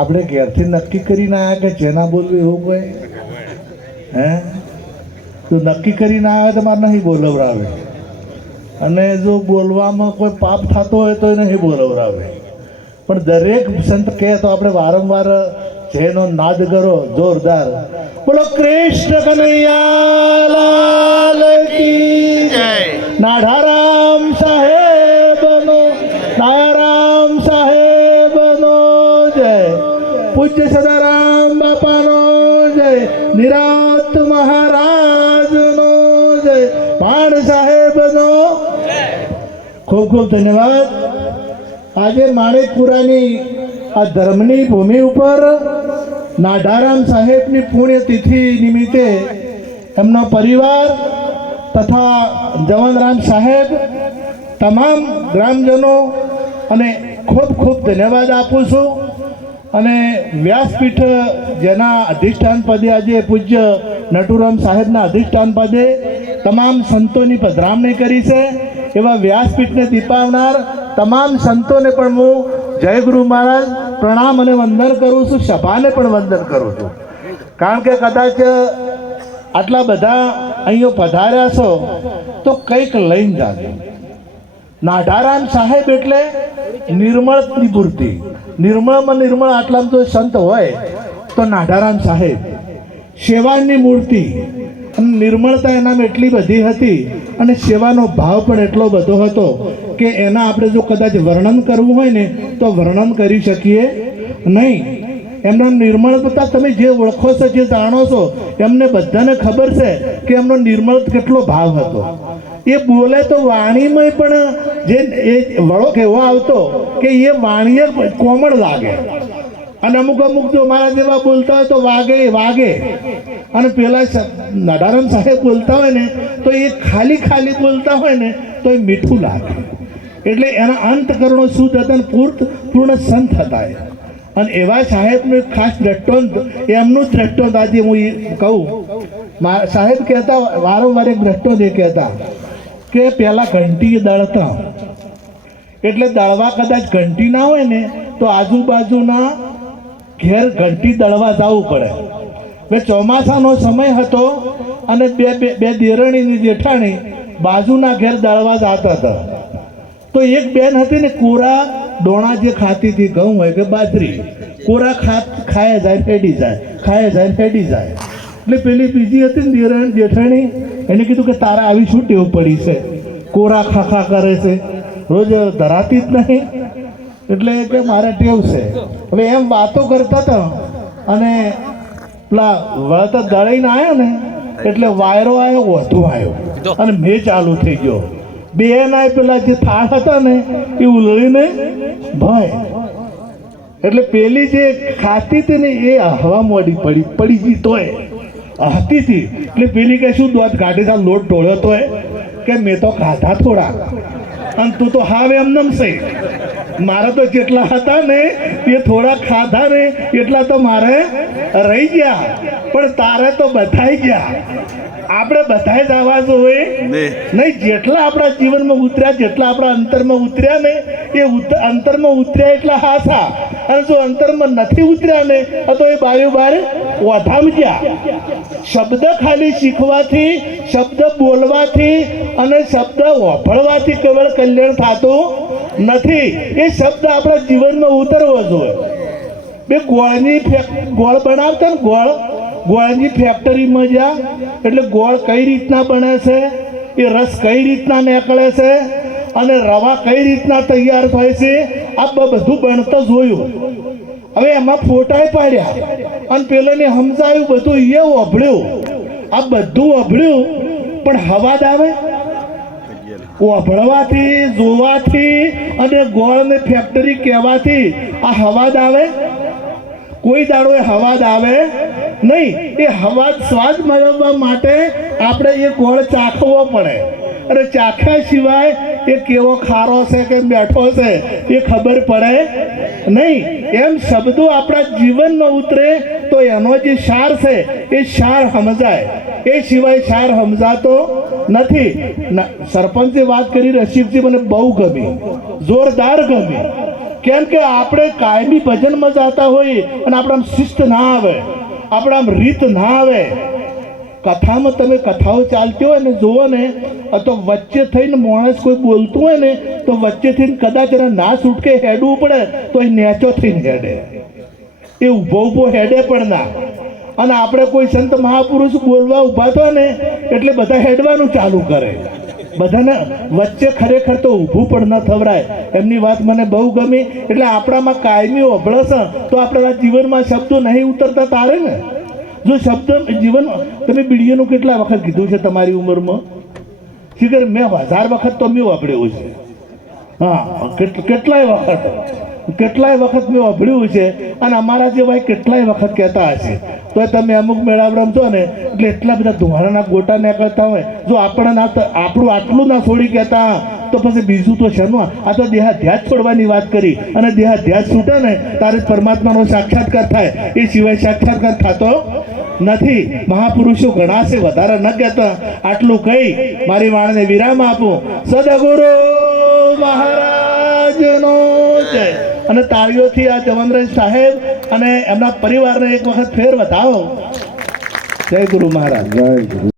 આપણે ઘેરથી નક્કી કરીને આવ્યા કે જેના બોલવું એવું કોઈ હે તો નક્કી કરીને આવ્યા તો મારે નહીં બોલવરાવે, અને જો બોલવામાં કોઈ પાપ થતો હોય તો નહીં બોલવરાવે. પણ દરેક સંત કહે તો આપણે વારંવાર જેનો નાદ કરો જોરદાર, બોલો કૃષ્ણ કનૈયા લાલ કી જય, નાઢારામ સાહેબનો, નારામ સાહેબનો જય, પૂજ્ય સદારામ બાપાનો જય, નિરાત મહારાજનો જય, ભાણ સાહેબનો. ખૂબ ખૂબ ધન્યવાદ. આજે માણેકપુરાની આ ધર્મની ભૂમિ ઉપર નાઢારામ સાહેબની પુણ્યતિથિ નિમિત્તે એમનો પરિવાર તથા જવનરામ સાહેબ તમામ ગ્રામજનો અને ખૂબ ખૂબ ધન્યવાદ આપું છું. અને વ્યાસપીઠ જેના અધિષ્ઠાન પદે આજે પૂજ્ય નટુરામ સાહેબના અધિષ્ઠાન પદે તમામ સંતોની પધરામણી કરી છે, એવા વ્યાસપીઠને દીપાવનાર તમામ સંતોને પણ હું જય ગુરુ મહારાજ પ્રણામ અને વંદન કરું છું. સભાને પણ વંદન કરું છું, કારણ કે કદાચ આટલા બધા અહીંયા પધાર્યા છો તો કંઈક લઈને જાજો. નાઢારામ સાહેબ એટલે નિર્મળની મૂર્તિ. નિર્મળમાં નિર્મળ આટલામાં જો સંત હોય તો નાઢારામ સાહેબ. સેવાની મૂર્તિ અને નિર્મળતા એનામાં એટલી બધી હતી અને સેવાનો ભાવ પણ એટલો બધો હતો કે એના આપણે જો કદાચ વર્ણન કરવું હોય ને તો વર્ણન કરી શકીએ નહીં. એમના નિર્મળતા તમે જે ઓળખો છો, જે જાણો છો, એમને બધાને ખબર છે કે એમનો નિર્મળ કેટલો ભાવ હતો. એ બોલે તો વાણીમાં પણ જે એ વળોક એવો આવતો કે એ વાણીએ કોમળ લાગે, અને અમુક અમુક જો મારા જેવા બોલતા હોય તો વાગે વાગે, અને પેલા નાઢારામ સાહેબ બોલતા હોય ને તો એ ખાલી ખાલી બોલતા હોય ને તો એ મીઠું લાગે. એટલે એના અંતકરણો શુદ્ધ હતા અને પૂર્ણ સંત હતા. અને એવા સાહેબનું ખાસ દ્રષ્ટાંત, એમનું જ દ્રષ્ટાંત આજે હું કહું. સાહેબ કહેતા વારંવાર એક દ્રષ્ટાંત એ કહેતા કે પહેલાં ઘંટી દળતા, એટલે દળવા કદાચ ઘંટી ના હોય ને તો આજુબાજુના ઘેર ઘંટી દળવા જવું પડે. બે ચોમાસાનો સમય હતો અને બે દેરણીની જેઠાણી બાજુના ઘેર દળવા જતા હતા. તો એક બેન હતી ને કોરા ડોણા જે ખાતી હતી, ઘઉં હોય કે બાજરી, કોરા ખાય જાય ફેડી જાય, ખાય જાય ફેડી જાય. એટલે પેલી બીજી હતી ને દેરાણી જેઠાણી, એને કીધું કે તારા આવી શું ટેવ પડી છે, કોરા ખાખા કરે છે, રોજ ધરાતી જ નહીં. એટલે કે મારે ટેવ છે. હવે એમ વાતો કરતા હતા અને પેલા વળતા દળીને આવ્યો ને એટલે વાયરો આવ્યો, વધુ આવ્યો અને મેં ચાલુ થઈ ગયો. બે ના પેલા જે થાળ હતા ને એ ઉલળીને ભય. એટલે પેલી જે ખાતી હતી ને એ હવા મોડી પડી ગઈ તોય હતી હતી. એટલે પેલી કે શું દોત કાઢી તા લોટ ઢોળ્યો તોય કે મેં તો ખાધા થોડા, અને તું તો હાવ એમનેમ છે. મારા તો જેટલા હતા ને એ થોડા ખાધા ને એટલા તો મારે રહી ગયા, પણ તારે તો બધાઈ ગયા. આપણે બધાએ જ આવા જોઈએ નહીં. જેટલા આપણા જીવનમાં ઉતર્યા, જેટલા આપણા અંતરમાં ઉતર્યા ને એ અંતરમાં ઉતર્યા એટલા હાસા, અને જો અંતરમાં નથી ઉતર્યા ને તો એ બારે બારે ઓધામ ગયા. શબ્દ ખાલી શીખવાથી, શબ્દ બોલવાથી અને શબ્દ વાપરવાથી કેવળ કલ્યાણ થતું નથી. એ શબ્દ આપણા જીવનમાં ઉતરવો જોઈએ. બે ગોળ બનાવતા ને ગોળની ફેક્ટરીમાં જ્યાં, એટલે ગોળ કઈ રીતના બને છે, એ રસ કઈ રીતના નીકળે છે અને રવા કઈ રીતના તૈયાર થાય છે, આ બધું બનતા જોયું. હવે એમાં ફોટા પાડ્યા અને પેલાને સમજાયું, બધું એ ઓભળ્યું, આ બધું ઓભળ્યું, પણ હવાદ આવે ઓભળવાથી, જોવાથી અને ગોળને ફેક્ટરી કહેવાથી આ હવાદ આવે? કોઈ દાડો એ હવાદ આવે નહીં. એ હવાદ સ્વાદ મેળવવા માટે આપણે એ ગોળ ચાખવો પડે, અને ચાખ્યા સિવાય એ કેવો ખારો છે કે બેઠો છે એ ખબર પડે નહીં. એમ શબ્દો આપણા જીવનમાં ઉતરે તો એનો જે સાર છે એ સાર સમજાય, એ સિવાય સાર સમજાતો નથી. સરપંચે વાત કરી રસિકજી, મને બહુ ગમી, જોરદાર ગમી. કેમ કે આપણે કાયમી ભજનમાં જતા હોઈએ અને આપણામાં શિસ્ત ના આવે, આપણામાં રીત ના આવે. કથામાં તમે કથાઓ ચાલતી હોય ને જુઓ ને, તો વચ્ચે થઈને માણસ કોઈ બોલતું હોય ને તો વચ્ચેથી કદાચ એને ના છૂટકે હેડવું પડે તો એ નેચો થઈને હેડે, એ ઊભો ઊભો હેડે પણ ના. અને આપણે કોઈ સંત મહાપુરુષ બોલવા ઊભા થયો ને એટલે બધા હેડવાનું ચાલુ કરે. બધાને વચ્ચે ખરેખર તો ઊભું પણ ન થવરાય. એમની વાત મને બહુ ગમી. એટલે આપણામાં કાયમી અભળસ તો આપણા જીવનમાં શબ્દો નહીં ઉતરતા તારે ને. જો શબ્દ જીવન, તમે બીડીઓનું કેટલા વખત કીધું છે તમારી ઉંમરમાં? શીખર મેં 1000 વખત તો મેં વાપર્યું છે. હા, કેટલાય વખત મેં વાપર્યું છે. અને અમારા જેવા કેટલાય વખત કહેતા હશે. તો તમે અમુક મેળાવડામાં છો ને એટલે એટલા બધા ધુમાડાના ગોટા નીકળતા હોય. જો આપણને આપણું આટલું ના છોડી કહેતા તો પછી બીજું તો છે. આ તો દેહાધ્યાસ છોડવાની વાત કરી, અને દેહાધ્યાસ છૂટે ને તારે પરમાત્માનો સાક્ષાત્કાર થાય, એ સિવાય સાક્ષાત્કાર થતો નથી. મહાપુરુષો ઘણા છે, વધારે ન કહેતા. આટલું કહી મારી વાણને વિરામ આપું. સદગુરુ મહારાજનો જય. અને તાળીઓથી આ જવનરાજ સાહેબ અને એમના પરિવારને એક વખત ફેર વધાવો. જય ગુરુ મહારાજ. જય ગુરુ.